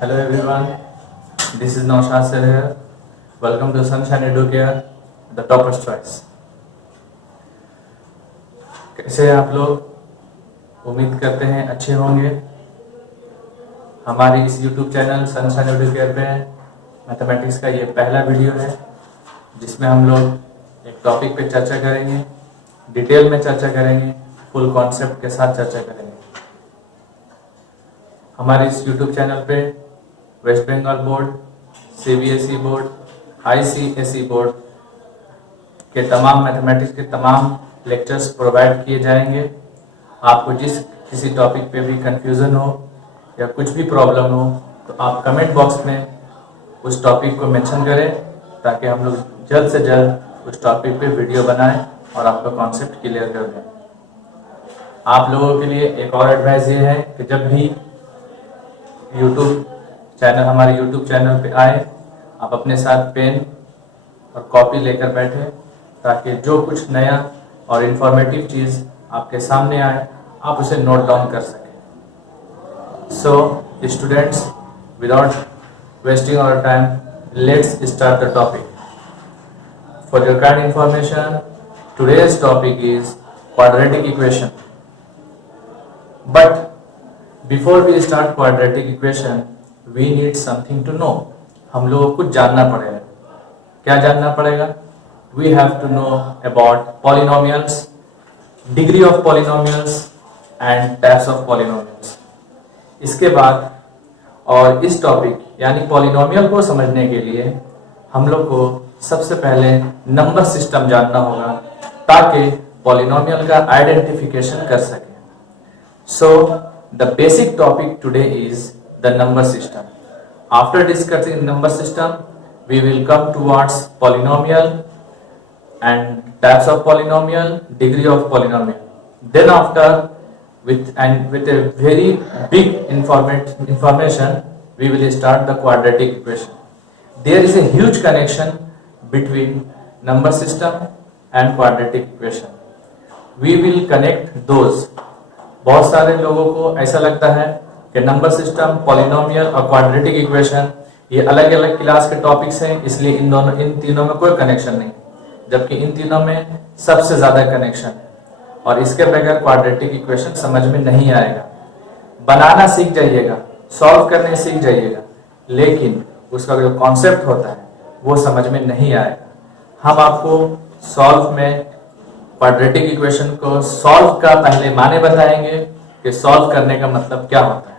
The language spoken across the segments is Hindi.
Hello everyone, this is Naushad sir here. Welcome to Sunshine Educare, the topper's choice. कैसे हैं आप लोग? उम्मीद करते हैं अच्छे होंगे। हमारी इस YouTube चैनल सनशाइन एडुकेयर पे मैथमेटिक्स का ये पहला वीडियो है जिसमें हम लोग एक टॉपिक पे चर्चा करेंगे, डिटेल में चर्चा करेंगे, फुल कॉन्सेप्ट के साथ चर्चा करेंगे। हमारे इस YouTube चैनल पे West Bengal board, CBSE board, ICSE board के तमाम मैथमेटिक्स के तमाम लेक्चर्स प्रोवाइड किए जाएंगे। आपको जिस किसी टॉपिक पे भी कंफ्यूजन हो या कुछ भी प्रॉब्लम हो तो आप कमेंट बॉक्स में उस टॉपिक को मेंशन करें ताकि हम लोग जल्द से जल्द उस टॉपिक पे वीडियो बनाएं और आपका कॉन्सेप्ट क्लियर कर दें। आप लोगों के लिए एक और एडवाइस ये है कि जब भी हमारे यूट्यूब चैनल पे आए आप अपने साथ पेन और कॉपी लेकर बैठे ताकि जो कुछ नया और इन्फॉर्मेटिव चीज़ आपके सामने आए आप उसे नोट डाउन कर सकें। So students, without wasting our time, let's start the topic. For your kind information, today's topic is quadratic equation. But before we start quadratic equation we need something to know. हम लोगों को कुछ जानना पड़ेगा। क्या जानना पड़ेगा? We have to know about polynomials, degree of polynomials and types of polynomials. इसके बाद और इस टॉपिक यानी पॉलिनोमियल को समझने के लिए हम लोग को सबसे पहले नंबर सिस्टम जानना होगा ताकि पॉलिनोमियल का आइडेंटिफिकेशन कर सके। सो the basic topic today is the number system. After discussing number system, we will come towards polynomial and types of polynomial, degree of polynomial. Then after, with a very big information, we will start the quadratic equation. There is a huge connection between number system and quadratic equation. We will connect those. बहुत सारे लोगों को ऐसा लगता है कि नंबर सिस्टम, पॉलिनोमियल और क्वाड्रेटिक इक्वेशन ये अलग अलग क्लास के टॉपिक्स हैं, इसलिए इन तीनों में कोई कनेक्शन नहीं, जबकि इन तीनों में सबसे ज्यादा कनेक्शन है और इसके बगैर क्वाड्रेटिक इक्वेशन समझ में नहीं आएगा। बनाना सीख जाइएगा, सॉल्व करने सीख जाइएगा, लेकिन उसका जो कॉन्सेप्ट होता है वो समझ में नहीं आएगा। हम आपको सॉल्व में क्वाड्रेटिक इक्वेशन को सॉल्व का पहले माने बताएंगे कि सॉल्व करने का मतलब क्या होता है।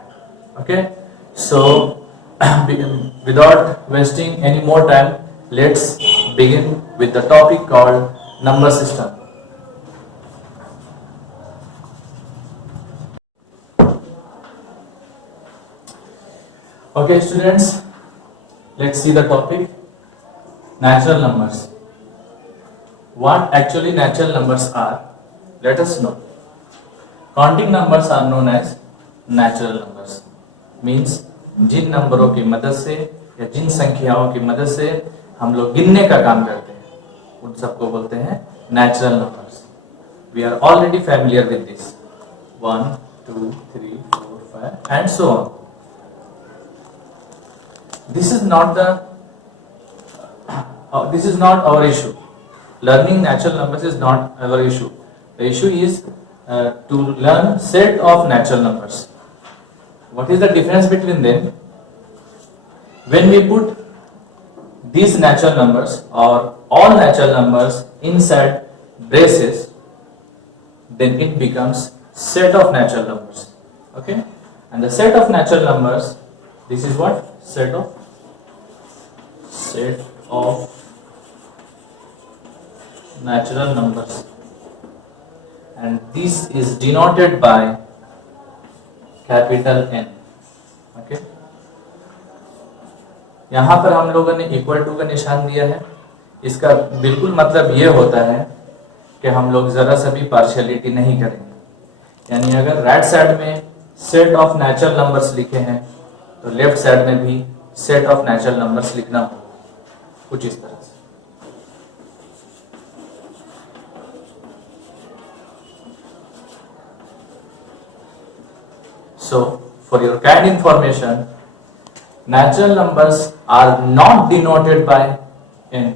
Okay, so without wasting any more time, let's begin with the topic called number system. Okay students, let's see the topic natural numbers. What actually natural numbers are, let us know. Counting numbers are known as natural numbers. Means जिन नंबरों की मदद से या जिन संख्याओं की मदद से हम लोग गिनने का काम करते हैं उन सबको बोलते हैं natural numbers. We are already familiar with this. 1, 2, 3, 4, 5 and so on. This is not our issue. Learning natural numbers is not our issue. The issue is to learn set of natural numbers. What is the difference between them? When we put these natural numbers or all natural numbers inside braces, then it becomes set of natural numbers. Okay? And the set of natural numbers, this is what? Set of natural numbers, and this is denoted by capital N. Okay, यहां पर हम लोगों ने इक्वल टू का निशान दिया है। इसका बिल्कुल मतलब ये होता है कि हम लोग जरा सा भी पार्शियलिटी नहीं करेंगे। यानी अगर राइट साइड में सेट ऑफ नेचुरल नंबर्स लिखे हैं तो लेफ्ट साइड में भी सेट ऑफ नेचुरल नंबर्स लिखना होगा, कुछ इस तरह से। So, for your kind information, natural numbers are not denoted by n.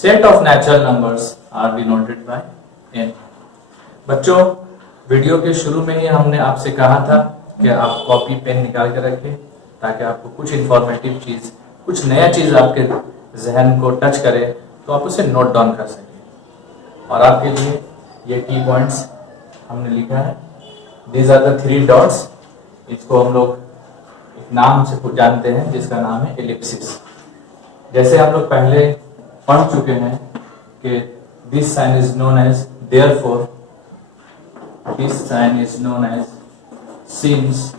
Set of natural numbers are denoted by n. बच्चों, वीडियो के शुरू में ही हमने आपसे कहा था कि आप कॉपी पेन निकाल कर रखें ताकि आपको कुछ इंफॉर्मेटिव चीज, कुछ नया चीज आपके जहन को टच करे तो आप उसे नोट डाउन कर सकें। और आपके लिए ये की पॉइंट्स हमने लिखा है। These are the 3 dots. इसको हम लोग एक नाम से जानते हैं जिसका नाम है एलिप्सिस। जैसे हम लोग पहले पढ़ चुके हैं कि this sign is known as therefore, this sign is known as since,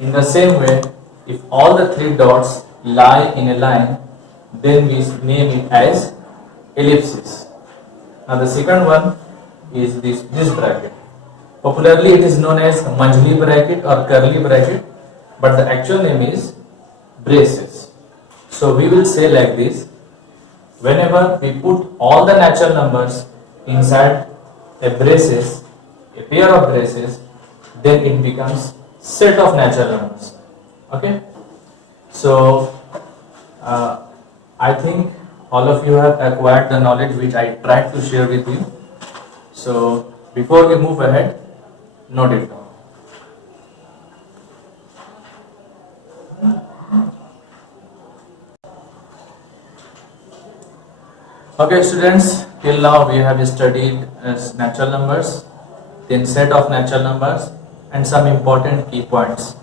in the same way, if all the 3 dots lie in a line, then we name it as ellipsis. Now the second one is this bracket. Popularly it is known as Manjli bracket or curly bracket, but the actual name is braces. So we will say like this: whenever we put all the natural numbers inside a braces, a pair of braces, then it becomes set of natural numbers. Okay, so I think all of you have acquired the knowledge which I tried to share with you. So before we move ahead, note it down. Okay students, till now we have studied natural numbers, then set of natural numbers, and some important key points.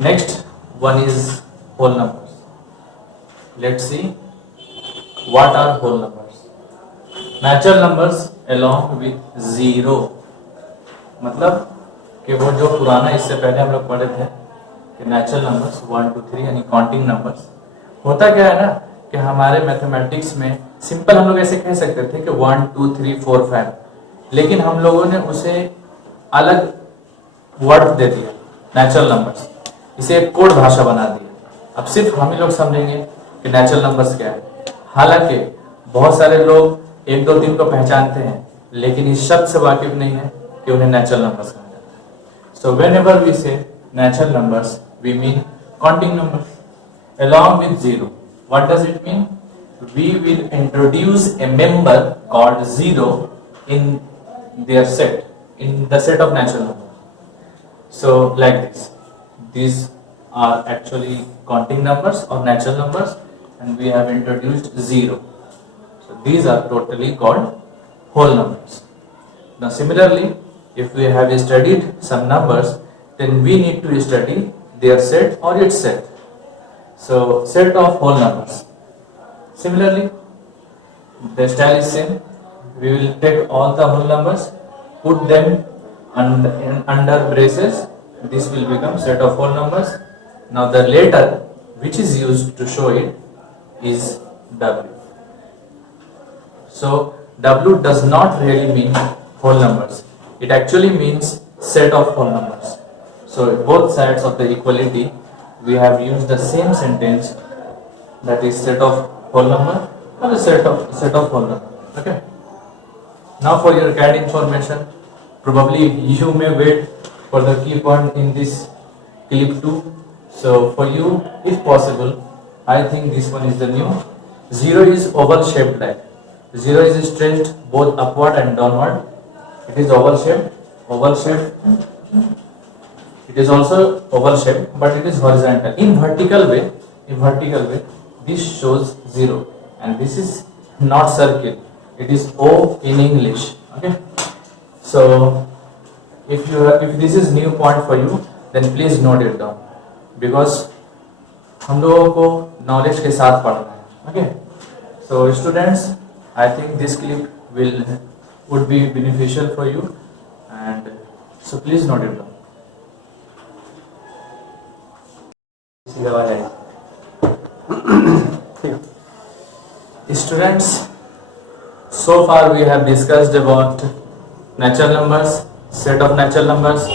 Next one is whole numbers. Let's see what are whole numbers. Natural numbers along with zero, मतलब कि वो जो पुराना इससे पहले हम लोग पढ़े थे कि नेचुरल नंबर्स 1 2 3 यानी काउंटिंग नंबर्स। होता क्या है ना कि हमारे मैथमेटिक्स में सिंपल हम लोग ऐसे कह सकते थे कि 1 2 3 4 5, लेकिन हम लोगों ने उसे अलग वर्ड दे दिया नेचुरल नंबर्स, इसे एक कोड भाषा बना दिया। अब सिर्फ हम ही लोग समझेंगे कि नेचुरल नंबर्स क्या है। हालांकि बहुत सारे लोग 1 2 3 को पहचानते हैं लेकिन इस शब्द से वाकिफ नहीं है कि उन्हें नेचुरल नंबर्स कहा जाता है। So whenever we say natural numbers we mean counting numbers along with zero. What does it mean? We will introduce a member called zero in their set, in the set of natural numbers. So like this, these are actually counting numbers or natural numbers, and we have introduced zero. So these are totally called whole numbers. Now similarly, if we have studied some numbers, then we need to study their set or its set. So set of whole numbers. Similarly, the style is same. We will take all the whole numbers, put them under braces. This will become set of whole numbers. Now the letter which is used to show it is W. So W does not really mean whole numbers. It actually means set of whole numbers. So both sides of the equality we have used the same sentence, that is set of whole number or a set of whole number. Okay. Now for your CAD information, probably you may wait for the key point in this clip too. So for you, if possible, I think this one is the new. Zero is oval shaped like. Zero is stretched both upward and downward. It is oval shaped. Oval shaped. It is also oval shaped, but it is horizontal. In vertical way, this shows zero, and this is not circle. It is O in English. Okay. So if this is new point for you, then please note it down, because हम लोगों को knowledge के साथ पढ़ना है. Okay. So students, I think this clip would be beneficial for you, and so please note it down. Students, so far we have discussed about natural numbers, set of natural numbers,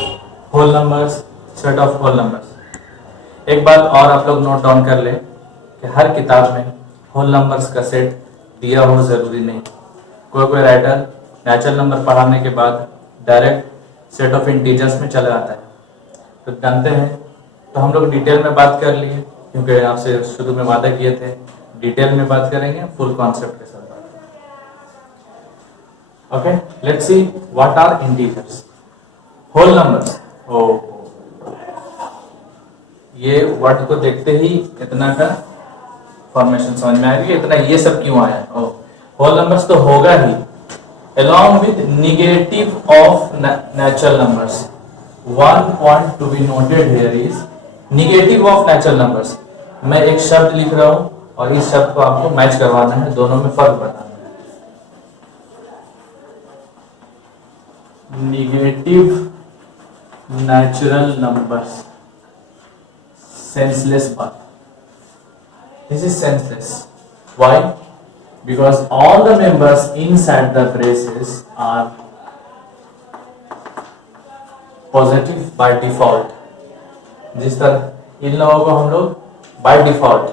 whole numbers, set of whole numbers. एक बात और आप लोग नोट डाउन कर लें कि हर किताब में होल नंबर्स का सेट दिया हो जरूरी नहीं। कोई राइटर नेचुरल नंबर पढ़ाने के बाद डायरेक्ट सेट ऑफ इंटीजर्स में चला जाता है। तो जानते हैं, तो हम लोग डिटेल में बात कर लिए, क्योंकि आपसे शुरू में वादा किए थे डिटेल में बात करेंगे, फुल कॉन्सेप्ट के साथ। Okay, let's see what are integers. Whole numbers, ओ ये वर्ड को देखते ही इतना का फॉर्मेशन समझ में आएगी, इतना ये सब क्यों आया। होल नंबर्स तो होगा ही, along with negative of natural numbers. One point to be noted here is negative of natural numbers. मैं एक शब्द लिख रहा हूं और इस शब्द को आपको मैच करवाना है, दोनों में फर्क बताना है। नेगेटिव नेचुरल नंबर्स, सेंसलेस बात, this is senseless. Why? Because all the members inside the braces are positive by default. जिस तरह इन लोगों को हम लोग by default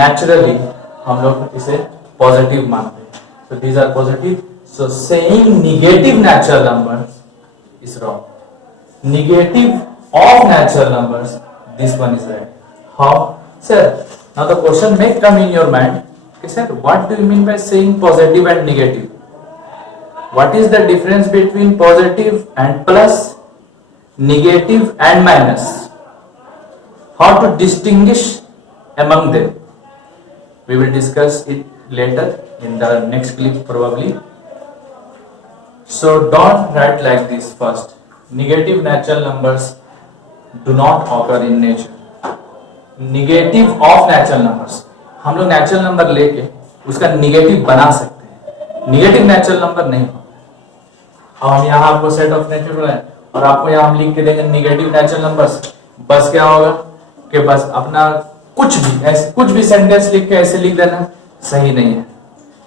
naturally हम लोग इसे positive मानते हैं, so these are positive. So saying negative natural numbers is wrong. Negative of natural numbers, this one is right. How? Sir, now the question may come in your mind, sir, what do you mean by saying positive and negative? What is the difference between positive and plus, negative and minus? How to distinguish among them? We will discuss it later in the next clip probably. So don't write like this first. Negative natural numbers do not occur in nature. Negative of natural numbers, हम लोग नेचुरल नंबर लेके उसका निगेटिव बना सकते हैं, निगेटिव नेचुरल नंबर नहीं। अब हम यहाँ आपको सेट ऑफ नेचुरल है और आपको यहाँ हम लिख के देंगे निगेटिव नेचुरल नंबर्स, बस क्या होगा कि बस अपना कुछ भी सेंटेंस लिख के ऐसे लिख देना, सही नहीं है।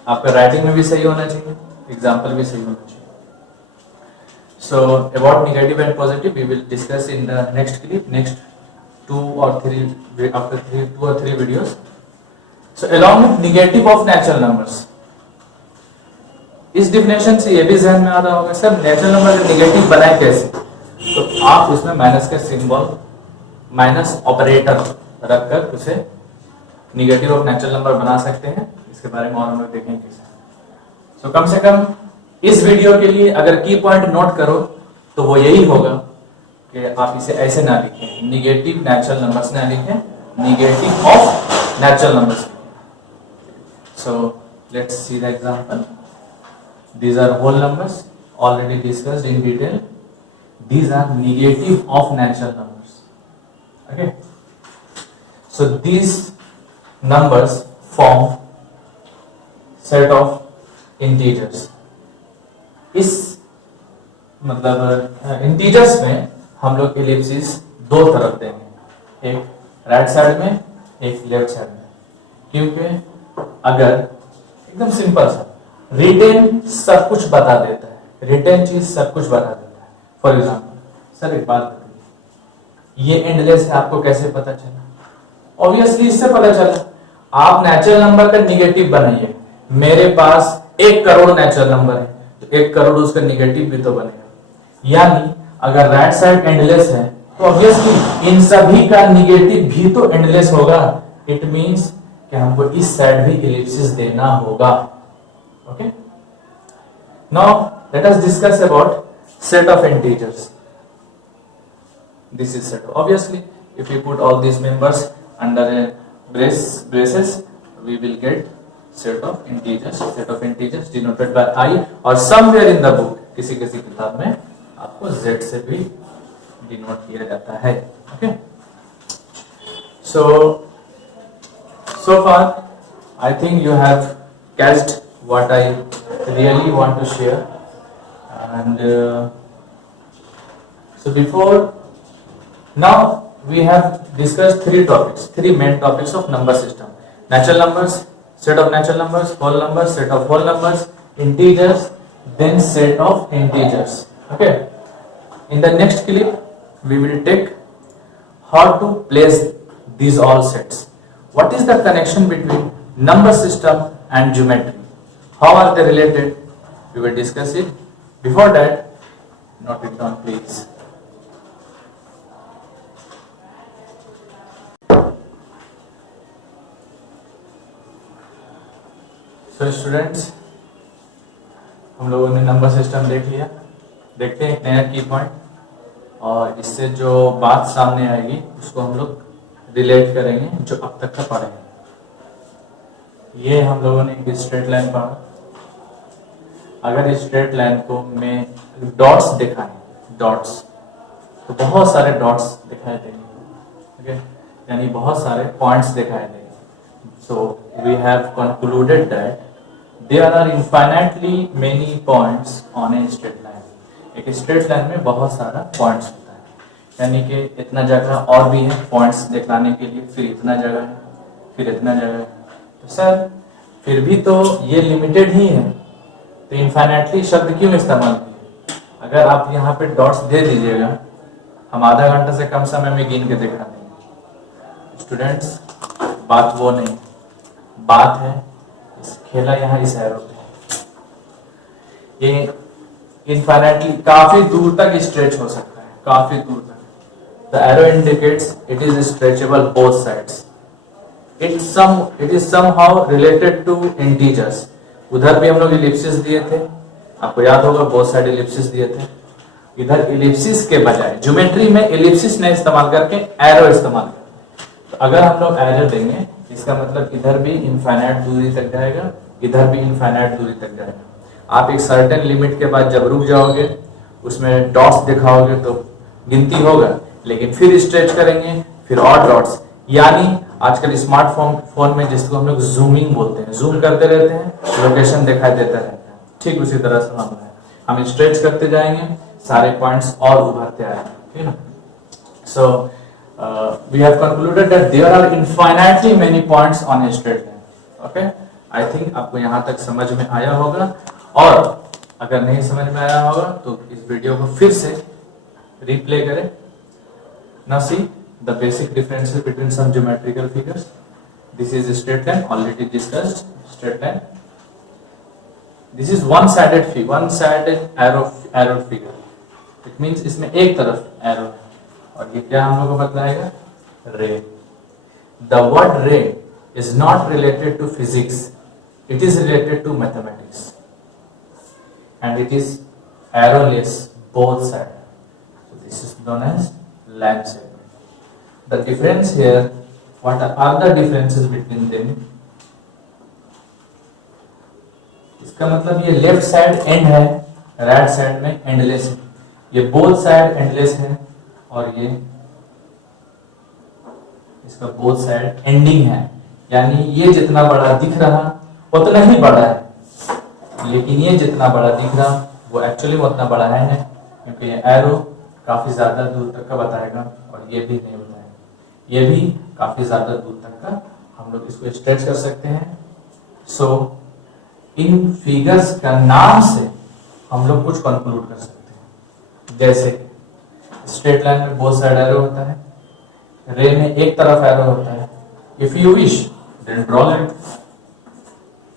आपका राइटिंग में भी सही होना चाहिए, एग्जाम्पल भी सही होना चाहिए। So about negative and positive we will discuss in the next clip, next 2 or 3 videos. So along with negative of natural numbers, इस डिफिनेशन से ये भी ध्यान में आ रहा होगा, सर नेचुरल नंबर का निगेटिव बनाए कैसे? तो आप उसमें माइनस का सिंबल, माइनस ऑपरेटर रखकर उसे निगेटिव ऑफ नेचुरल नंबर बना सकते हैं। इसके बारे में और हम लोग देखेंगे कैसे। सो कम से कम इस वीडियो के लिए अगर की पॉइंट नोट करो तो वो यही होगा कि आप इसे ऐसे ना लिखें, निगेटिव नेचुरल नंबर्स ना लिखें, negative of natural numbers. So let's see the example. These are whole numbers already discussed in detail. These are negative of natural numbers. Okay. So these numbers form set of integers. इस मतलब इंटीजर्स में हम लोग एलिप्सिस दो तरफ देंगे, एक राइट साइड में, एक लेफ्ट साइड में, क्योंकि अगर एकदम सिंपल सा रिटेन सब कुछ बता देता है, रिटेन चीज सब कुछ बता देता है। फॉर एग्जाम्पल सर एक बात बताइए, ये एंडलेस है आपको कैसे पता चला? ऑब्वियसली इससे पता चला, आप नेचुरल नंबर का निगेटिव बनाइए। मेरे पास 1 करोड़ नेचुरल नंबर है तो 1 करोड़ उसका निगेटिव भी तो बनेगा। यानी अगर राइट साइड एंडलेस है तो ऑब्वियसली इन सभी का निगेटिव भी तो एंडलेस होगा। इट मींस कि हमको इस साइड भी एलिप्सिस देना होगा। Okay, now let us discuss about set of integers. This is set. Obviously if you put all these members under a braces we will get set of integers denoted by I और somewhere in the book किसी किताब में आपको Z से भी डिनोट किया जाता है। Okay, so far I think you have catched what I really want to share, and so before now we have discussed 3 main topics of number system: natural numbers, set of natural numbers, whole numbers, set of whole numbers, integers, then set of integers. Okay, in the next clip we will take how to place these all sets. What is the connection between number system and geometry? How are they related? We will discuss it. Before that, note it down please. So students, हम लोगों ने नंबर सिस्टम देख लिया। देखते हैं एक नया की पॉइंट, और इससे जो बात सामने आएगी उसको हम लोग रिलेट करेंगे जो अब तक का पढ़े हैं। ये हम लोगों ने एक स्ट्रेट लाइन पढ़ा। अगर इस स्ट्रेट लाइन को मैं डॉट्स दिखाएं, डॉट्स, तो बहुत सारे डॉट्स दिखाई देंगे, ओके, यानी बहुत सारे पॉइंट्स दिखाई देंगे। So we have concluded that there are infinitely many points on a straight line. एक स्ट्रेट लाइन में बहुत सारा पॉइंट्स होता है, यानी कि इतना जगह और भी है पॉइंट्स दिखाने के लिए, फिर इतना जगह है, फिर इतना जगह है। तो सर फिर भी तो ये लिमिटेड ही है, तो इनफाइनाइटली शब्द क्यों इस्तेमाल किए? अगर आप यहाँ पे डॉट्स दे दीजिएगा, हम आधा घंटा से कम समय में गिन के दिखा देंगे। स्टूडेंट्स, बात वो नहीं, बात है इस खेला यहाँ इस एरो पे। ये इनफाइनाइटली काफी दूर तक स्ट्रेच हो सकता है, काफी दूर तक। The arrow indicates it is stretchable both sides. It is somehow related to integers. उधर भी हम लोग इलिप्सिस दिए थे, आपको याद होगा, बहुत सारे इलिप्सिस दिए थे। इधर इलिप्सिस के बजाय ज्योमेट्री में इलिप्सिस नहीं इस्तेमाल करके एरो इस्तेमाल करते। तो अगर हम लोग एरो देंगे, इसका मतलब इधर भी इनफाइनाइट दूरी तक जाएगा, इधर भी इनफाइनाइट दूरी तक जाएगा। आप एक सर्टेन लिमिट के बाद जब रुक जाओगे, उसमें डॉट्स दिखाओगे तो गिनती होगा, लेकिन फिर स्ट्रेच करेंगे, फिर और डॉट्स। यानी आजकल स्मार्टफोन में जिसको हम लोग जूमिंग बोलते हैं, जूम करते रहते हैं, लोकेशन दिखाई देता रहता है, ठीक उसी तरह से मामला है। हम स्ट्रेच करते जाएंगे, सारे पॉइंट्स और उभरते आएंगे, ठीक है ना। So we have concluded that there are infinitely many points on a straight line. Okay, I think आपको यहाँ तक समझ में आया होगा, और अगर नहीं समझ में आया होगा तो इस वीडियो को फिर से रिप्ले करें। Now see the basic differences between some geometrical figures. This is a straight line, already discussed, straight line. This is one-sided arrow figure. It means इसमें एक तरफ arrow है, और ये क्या हम लोग को बतलाएगा? Ray. The word ray is not related to physics. It is related to mathematics, and it is arrowless both sides. So this is known as line segment. The difference here, what are the differences between them? इसका मतलब ये लेफ्ट साइड एंड है, राइट साइड में एंडलेस है। ये बोथ साइड एंडलेस है, और ये इसका बोथ साइड एंडिंग है। यानी ये जितना बड़ा दिख रहा उतना ही बड़ा है, लेकिन ये जितना बड़ा दिख रहा वो एक्चुअली उतना बड़ा है नहीं, क्योंकि ये एरो काफी ज्यादा दूर तक का बताएगा, और ये भी नहीं बताएगा। ये भी काफी ज्यादा दूर तक का हम लोग इसको स्ट्रेच कर सकते हैं। सो इन फिगर्स का नाम से हम लोग कुछ कंक्लूड कर सकते हैं। जैसे स्ट्रेट लाइन में बोथ साइड एरो होता है, रे में एक तरफ एरो होता है। If you wish then draw it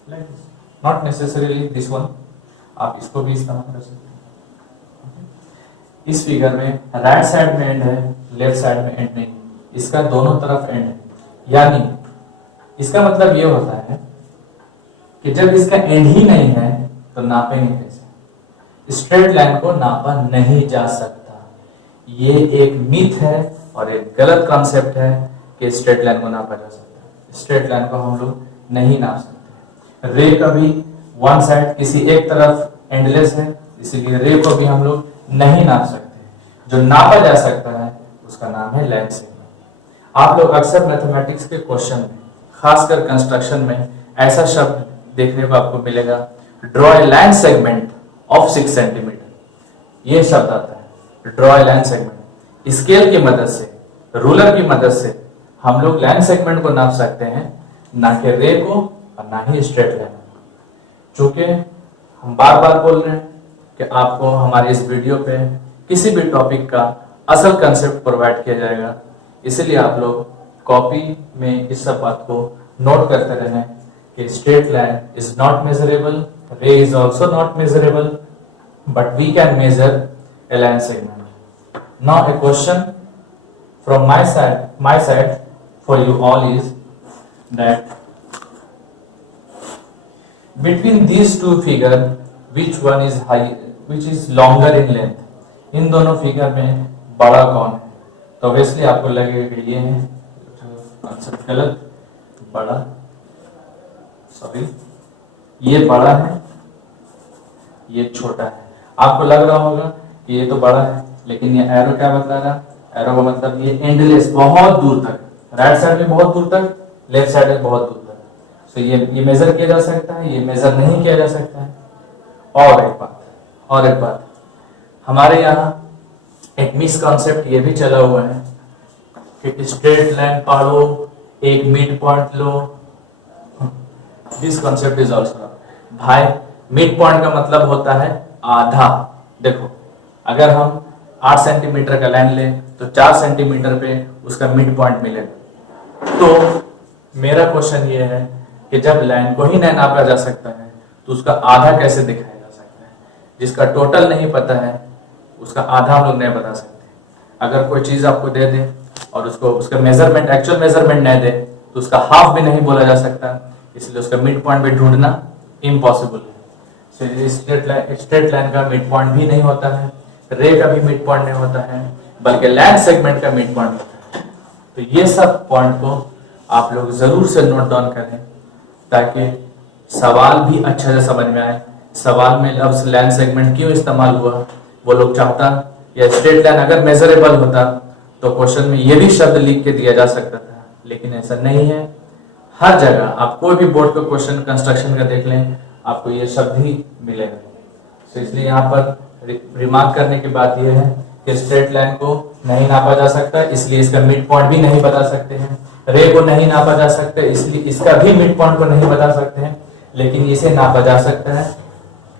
like this, not necessarily this one, आप इसको भी इस्तेमाल कर सकते हैं। इस फिगर में राइट साइड में एंड है, लेफ्ट साइड में एंड नहीं, इसका दोनों तरफ एंड है। यानी इसका मतलब ये होता है कि जब इसका एंड ही नहीं है तो नापेंगे कैसे? स्ट्रेट लाइन को नापा नहीं जा सकता। ये एक मिथ है और एक गलत कॉन्सेप्ट है कि स्ट्रेट लाइन को नापा जा सकता है। स्ट्रेट लाइन को हम लोग नहीं नाप सकते। रे का भी वन साइड किसी एक तरफ एंडलेस है, इसीलिए रे को भी हम लोग नहीं नाप सकते। जो नापा जा सकता है उसका नाम है लाइन सेगमेंट। आप लोग अक्सर मैथमेटिक्स के क्वेश्चन में, खासकर कंस्ट्रक्शन में, ऐसा शब्द देखने को आपको मिलेगा, draw a line segment of 6 centimetre. ये शब्द आता है, draw a line segment. Scale की मदद से, रूलर की मदद से हम लोग लाइन सेगमेंट को नाप सकते हैं, ना कि रे को और ना ही स्ट्रेट लाइन। चूंकि हम बार बार बोल रहे हैं कि आपको हमारे इस वीडियो पे किसी भी टॉपिक का असल कंसेप्ट प्रोवाइड किया जाएगा, इसलिए आप लोग कॉपी में इस सब बात को नोट करते रहें कि straight line is not measurable, ray is also not measurable, but we can measure a line segment. Now a question from my side for you all is that between these two figure which one is which is longer in length? इन दोनों फिगर में बड़ा कौन है? तो ऑब्वियसली आपको लगेगा कि ये है, आंसर गलत, बड़ा, सॉरी, ये बड़ा है, ये छोटा है। आपको लग रहा होगा कि ये तो बड़ा है, लेकिन ये एरो क्या बता रहा है? एरो का मतलब ये एंडलेस, बहुत दूर तक, राइट साइड में बहुत दूर तक, लेफ्ट साइड में बहुत दूर तक। तो ये मेजर किया जा सकता है, ये मेजर नहीं किया जा सकता है। और एक बात, हमारे यहाँ एक मिसकॉन्सेप्ट ये भी चला हुआ है कि स्ट्रेट लाइन पढ़ो, एक mid point low. This concept is also, भाई मिड पॉइंट का मतलब होता है आधा। देखो, अगर हम 8 सेंटीमीटर का लाइन ले तो 4 सेंटीमीटर पे उसका मिड पॉइंट मिलेगा। तो मेरा क्वेश्चन ये है कि जब लाइन को ही नहीं नापा जा सकता है तो उसका आधा कैसे दिखाया जा सकता है? जिसका टोटल नहीं पता है उसका आधा हम लोग नहीं बता सकते। अगर कोई चीज आपको दे दे और उसको उसका मेजरमेंट, एक्चुअल मेजरमेंट नहीं दे तो उसका हाफ भी नहीं बोला जा सकता, इसलिए उसका मिड पॉइंट भी ढूंढना इम्पॉसिबल है। स्ट्रेट लाइन का मिड पॉइंट भी नहीं होता है, रे का भी मिड पॉइंट नहीं होता है, बल्कि लाइन सेगमेंट का मिड पॉइंट होता है। तो ये सब पॉइंट को आप लोग जरूर से नोट डाउन करें ताकि सवाल भी अच्छे से समझ में आए। सवाल में लफ्ज लाइन सेगमेंट क्यों इस्तेमाल हुआ, वो लोग चाहता, या स्ट्रेट लाइन अगर मेजरेबल होता तो क्वेश्चन में ये भी शब्द लिख के दिया जा सकता था, लेकिन ऐसा नहीं है। हर जगह आप कोई भी बोर्ड का क्वेश्चन कंस्ट्रक्शन का देख लें, आपको ये शब्द ही मिलेगा। तो इसलिए यहाँ पर रिमार्क करने की बात यह है कि स्ट्रेट लाइन को नहीं नापा जा सकता, इसलिए इसका मिड पॉइंट भी नहीं बता सकते हैं। रे को नहीं नापा जा सकता, इसलिए इसका भी मिड पॉइंट को नहीं बता सकते हैं, लेकिन इसे नापा जा सकता है,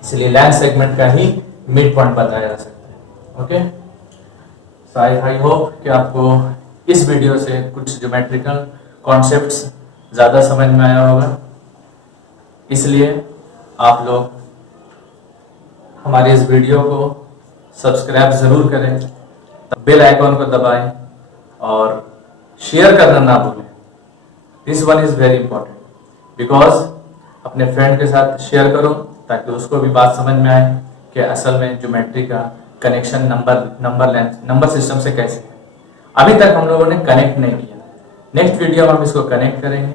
इसलिए लाइन सेगमेंट का ही मिड पॉइंट बताया जा सकता है। ओके, सो आई होप कि आपको इस वीडियो से कुछ ज्योमेट्रिकल कॉन्सेप्ट्स ज्यादा समझ में आया होगा। इसलिए आप लोग हमारे इस वीडियो को सब्सक्राइब जरूर करें, बेल आइकॉन को दबाएं और शेयर करना ना भूलें। This one is very important, because अपने फ्रेंड के साथ शेयर करो ताकि उसको भी बात समझ में आए कि असल में ज्योमेट्री का कनेक्शन नंबर सिस्टम से कैसे है। अभी तक हम लोगों ने कनेक्ट नहीं किया, नेक्स्ट वीडियो में हम इसको कनेक्ट करेंगे।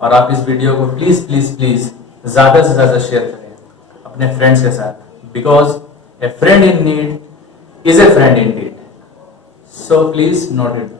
और आप इस वीडियो को प्लीज प्लीज प्लीज ज्यादा से ज्यादा शेयर करें अपने फ्रेंड्स के साथ, because a friend in need is a friend indeed. So please note it.